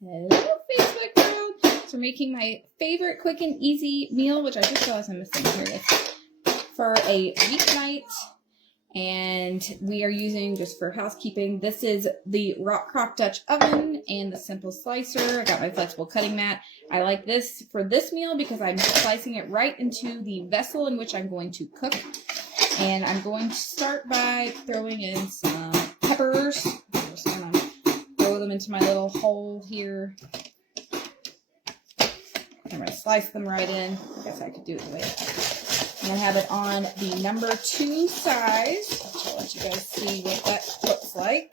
Hello, Facebook world. So we're making my favorite quick and easy meal, which I just realized I'm missing. Here it is. For a weeknight. And we are using, just for housekeeping, this is the Rock Crock Dutch oven and the simple slicer. I got my flexible cutting mat. I like this for this meal because I'm slicing it right into the vessel in which I'm going to cook. And I'm going to start by throwing in some peppers. I'm just going to throw them into my little hole here. I'm going to slice them right in. I guess I could do it the way I'm going to have it on the number 2 size. I'll let you guys see what that looks like.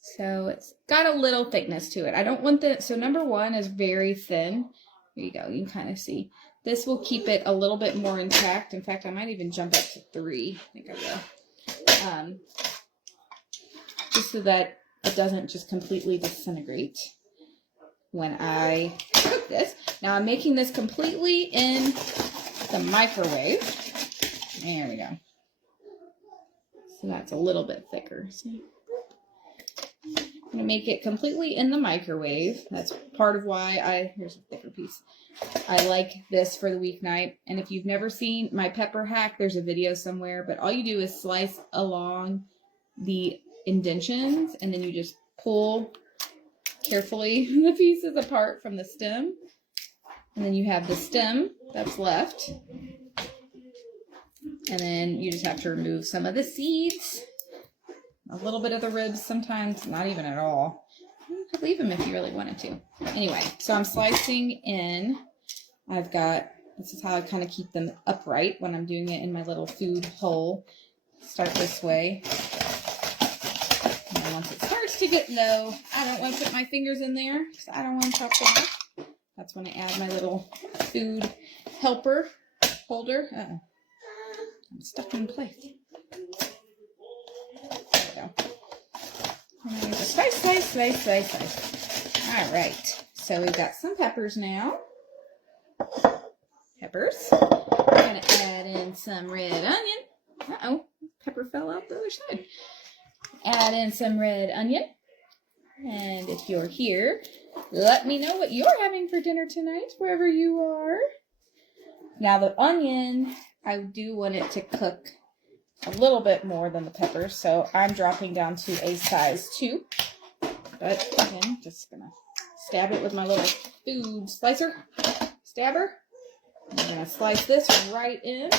So it's got a little thickness to it. I don't want the, so number 1 is very thin. There you go. You can kind of see. This will keep it a little bit more intact. In fact, I might even jump up to 3. I think I will. Just so that it doesn't just completely disintegrate when I cook this. Now I'm making this completely in the microwave. There we go. So that's a little bit thicker. See? I'm going to make it completely in the microwave. That's part of why here's a thicker piece. I like this for the weeknight. And if you've never seen my pepper hack, there's a video somewhere, but all you do is slice along the indentions and then you just pull carefully the pieces apart from the stem. And then you have the stem that's left. And then you just have to remove some of the seeds. A little bit of the ribs sometimes, not even at all. You could leave them if you really wanted to. Anyway, so I'm slicing in. I've got, this is how I kind of keep them upright when I'm doing it in my little food hole. Start this way. And then once it starts to get low, I don't want to put my fingers in there because I don't want to chop them off. That's when I add my little food helper holder. Uh-oh. I'm stuck in place. And then just slice. All right. So we've got some peppers now. Peppers. We're going to add in some red onion. Uh-oh. Pepper fell out the other side. Add in some red onion. And if you're here, let me know what you're having for dinner tonight, wherever you are. Now the onion, I do want it to cook a little bit more than the peppers, so I'm dropping down to a size 2. But again, just gonna stab it with my little food slicer, stabber. I'm gonna slice this right in.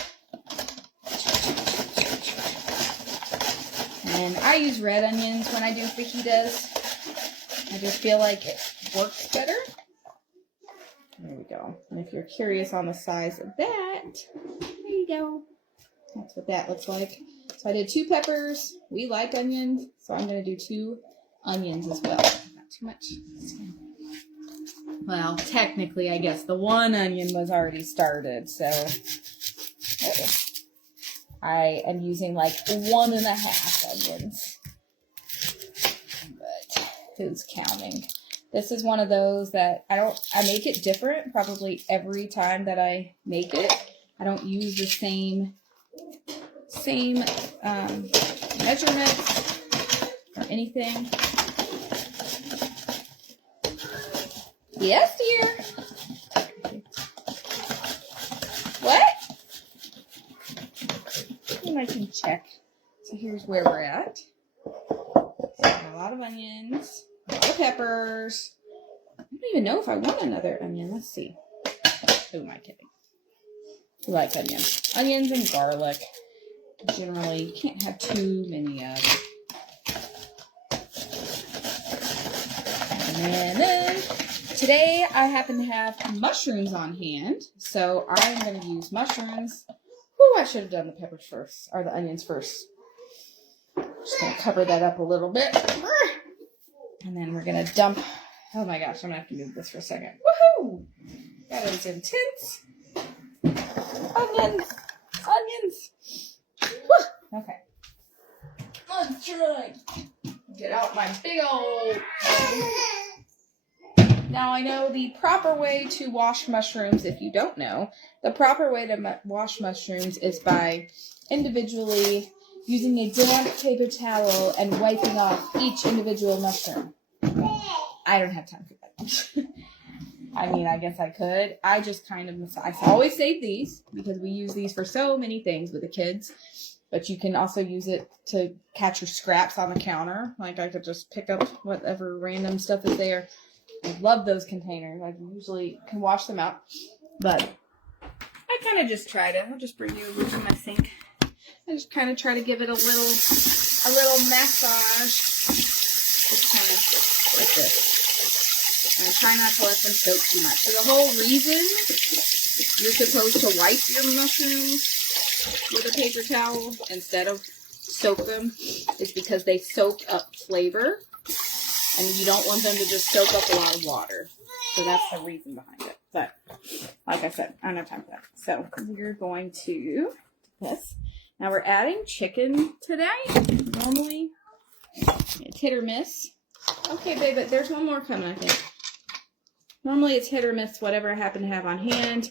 And I use red onions when I do fajitas. I just feel like it works better. There we go. And if you're curious on the size of that, there you go. That's what that looks like. So I did 2 peppers. We like onions, so I'm going to do 2 onions as well. Not too much. Well, technically, I guess the 1 onion was already started, so I am using like 1.5 onions. But who's counting? This is one of those that I make it different probably every time that I make it. I don't use the same measurements or anything. Yes, dear. What? And I can check. So here's where we're at. So a lot of onions, a lot of peppers. I don't even know if I want another onion. Let's see. Who am I kidding? Who likes onions? Onions and garlic. Generally, you can't have too many of them. And then, today I happen to have mushrooms on hand, so I'm going to use mushrooms. Ooh, I should have done the peppers first, or the onions first. Just going to cover that up a little bit. And then we're going to dump, oh my gosh, I'm going to have to move this for a second. Woohoo! That is intense. Onions! Woo! Okay. Let's try. Get out my big old... Now I know the proper way to wash mushrooms, if you don't know, the proper way to wash mushrooms is by individually using a damp paper towel and wiping off each individual mushroom. I don't have time for that. I mean, I guess I could. I just kind of, I always save these because we use these for so many things with the kids. But you can also use it to catch your scraps on the counter. Like I could just pick up whatever random stuff is there. I love those containers. I usually can wash them out. But I kind of just try to, I'll just bring you over to my sink. I just kind of try to give it a little massage. Just kind of like this. And I try not to let them soak too much. So the whole reason you're supposed to wipe your mushrooms with a paper towel instead of soak them is because they soak up flavor. And you don't want them to just soak up a lot of water. So that's the reason behind it. But like I said, I don't have time for that. So we're going to do this. Now we're adding chicken today. Normally, it's hit or miss. Okay, babe, but there's one more coming, I think. Normally it's hit or miss, whatever I happen to have on hand.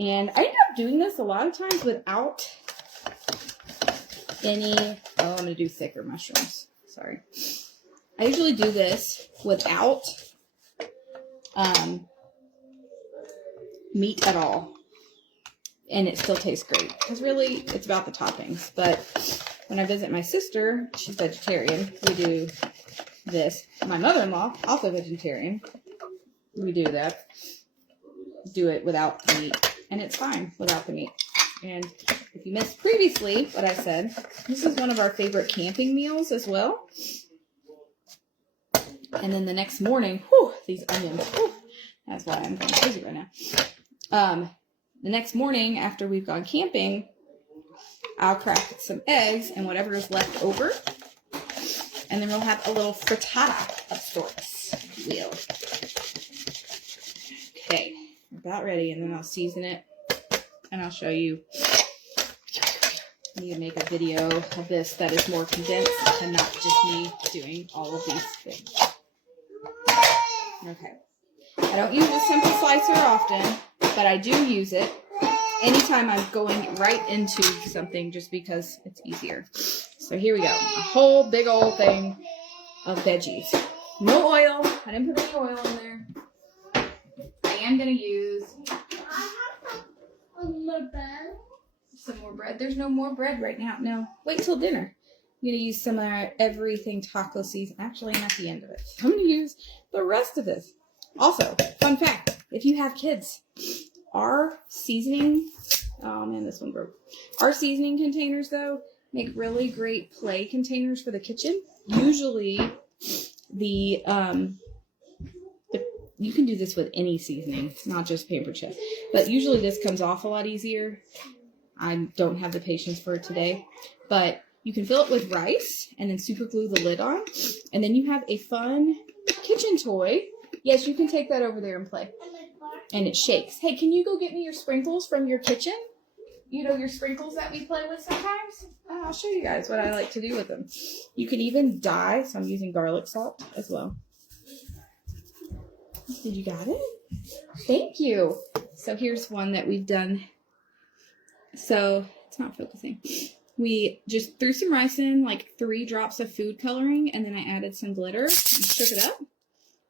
And I end up doing this a lot of times without any, oh, I'm going to do thicker mushrooms. Sorry. I usually do this without meat at all. And it still tastes great. Because really, it's about the toppings. But when I visit my sister, she's vegetarian, we do this. My mother-in-law, also vegetarian, we do that. Do it without the meat. And it's fine without the meat. And if you missed previously what I said, this is one of our favorite camping meals as well. And then the next morning, whew, these onions, whew, that's why I'm going crazy right now. The next morning after we've gone camping, I'll crack some eggs and whatever is left over. And then we'll have a little frittata of sorts. Wheel. Okay, about ready, and then I'll season it, and I'll show you. I need to make a video of this that is more condensed and not just me doing all of these things. Okay. I don't use a simple slicer often, but I do use it anytime I'm going right into something just because it's easier. So here we go. A whole big old thing of veggies. No oil. I didn't put any oil in there. I am going to use some more bread. There's no more bread right now. No. Wait till dinner. I'm going to use some of our everything taco season. Actually, not the end of it. I'm going to use the rest of this. Also, fun fact. If you have kids, our seasoning... Oh, man, this one broke. Our seasoning containers, though, make really great play containers for the kitchen. Usually, you can do this with any seasoning, not just Pampered Chef. But usually this comes off a lot easier. I don't have the patience for it today. But you can fill it with rice and then super glue the lid on. And then you have a fun kitchen toy. Yes, you can take that over there and play. And it shakes. Hey, can you go get me your sprinkles from your kitchen? You know, your sprinkles that we play with sometimes? Oh, I'll show you guys what I like to do with them. You can even dye. So I'm using garlic salt as well. Did you got it? Thank you. So here's one that we've done. So it's not focusing. We just threw some rice in, like 3 drops of food coloring, and then I added some glitter and shook it up.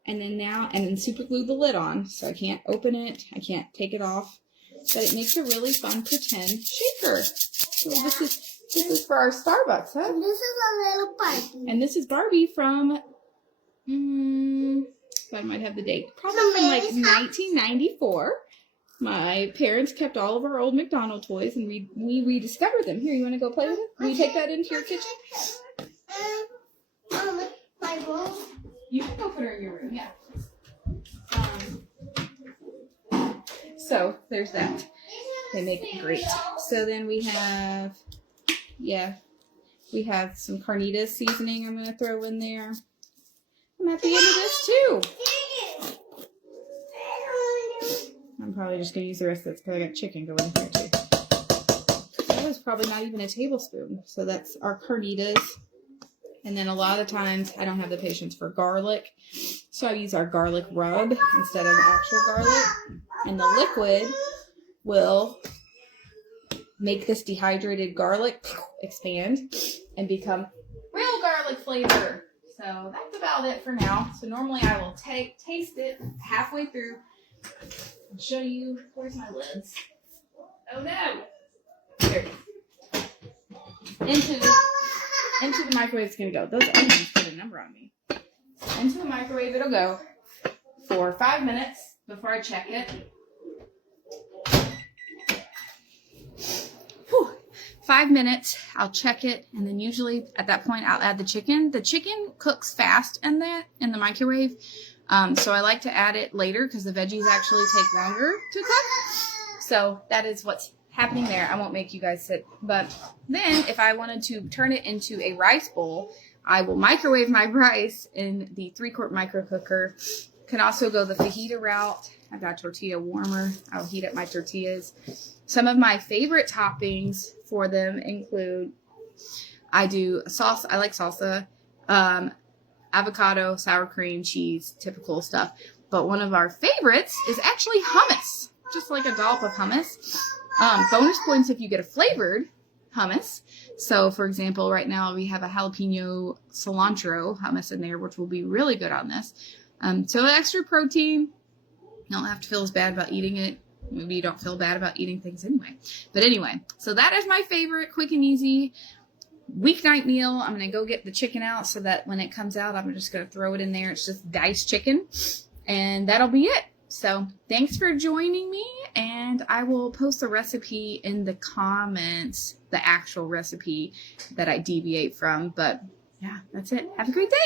And then super glued the lid on, so I can't open it, I can't take it off. But it makes a really fun pretend shaker. So this is for our Starbucks, huh? And this is a little Barbie. And this is Barbie from I might have the date. Probably from like 1994. My parents kept all of our old McDonald's toys, and we rediscovered them. Here, you want to go play with it? Will you take that into your kitchen? My room. You can go put her in your room, yeah. So, there's that. They make it great. So then we have, we have some carnitas seasoning I'm going to throw in there. I'm at the end of this, too. I'm probably just going to use the rest of this because I got chicken going in here, too. That was probably not even a tablespoon. So that's our carnitas. And then a lot of times I don't have the patience for garlic. So I use our garlic rub instead of actual garlic. And the liquid will make this dehydrated garlic expand and become real garlic flavor. So that's about it for now. So normally I will taste it halfway through and show you. Where's my lids? Oh no! There it is. Into the microwave it's gonna go. Those onions put a number on me. Into the microwave it'll go for 5 minutes before I check it. 5 minutes, I'll check it, and then usually at that point I'll add the chicken. The chicken cooks fast in the microwave, so I like to add it later because the veggies actually take longer to cook. So that is what's happening there. I won't make you guys sit, but then if I wanted to turn it into a rice bowl, I will microwave my rice in the 3-quart micro cooker. Can also go the fajita route. I've got tortilla warmer. I'll heat up my tortillas. Some of my favorite toppings for them include, I do salsa. I like salsa, avocado, sour cream, cheese, typical stuff. But one of our favorites is actually hummus, just like a dollop of hummus. Bonus points if you get a flavored hummus. So, for example, right now we have a jalapeno cilantro hummus in there, which will be really good on this. So extra protein. You don't have to feel as bad about eating it. Maybe you don't feel bad about eating things anyway. But anyway, so that is my favorite quick and easy weeknight meal. I'm going to go get the chicken out so that when it comes out, I'm just going to throw it in there. It's just diced chicken. And that'll be it. So thanks for joining me. And I will post the recipe in the comments, the actual recipe that I deviate from. But yeah, that's it. Have a great day.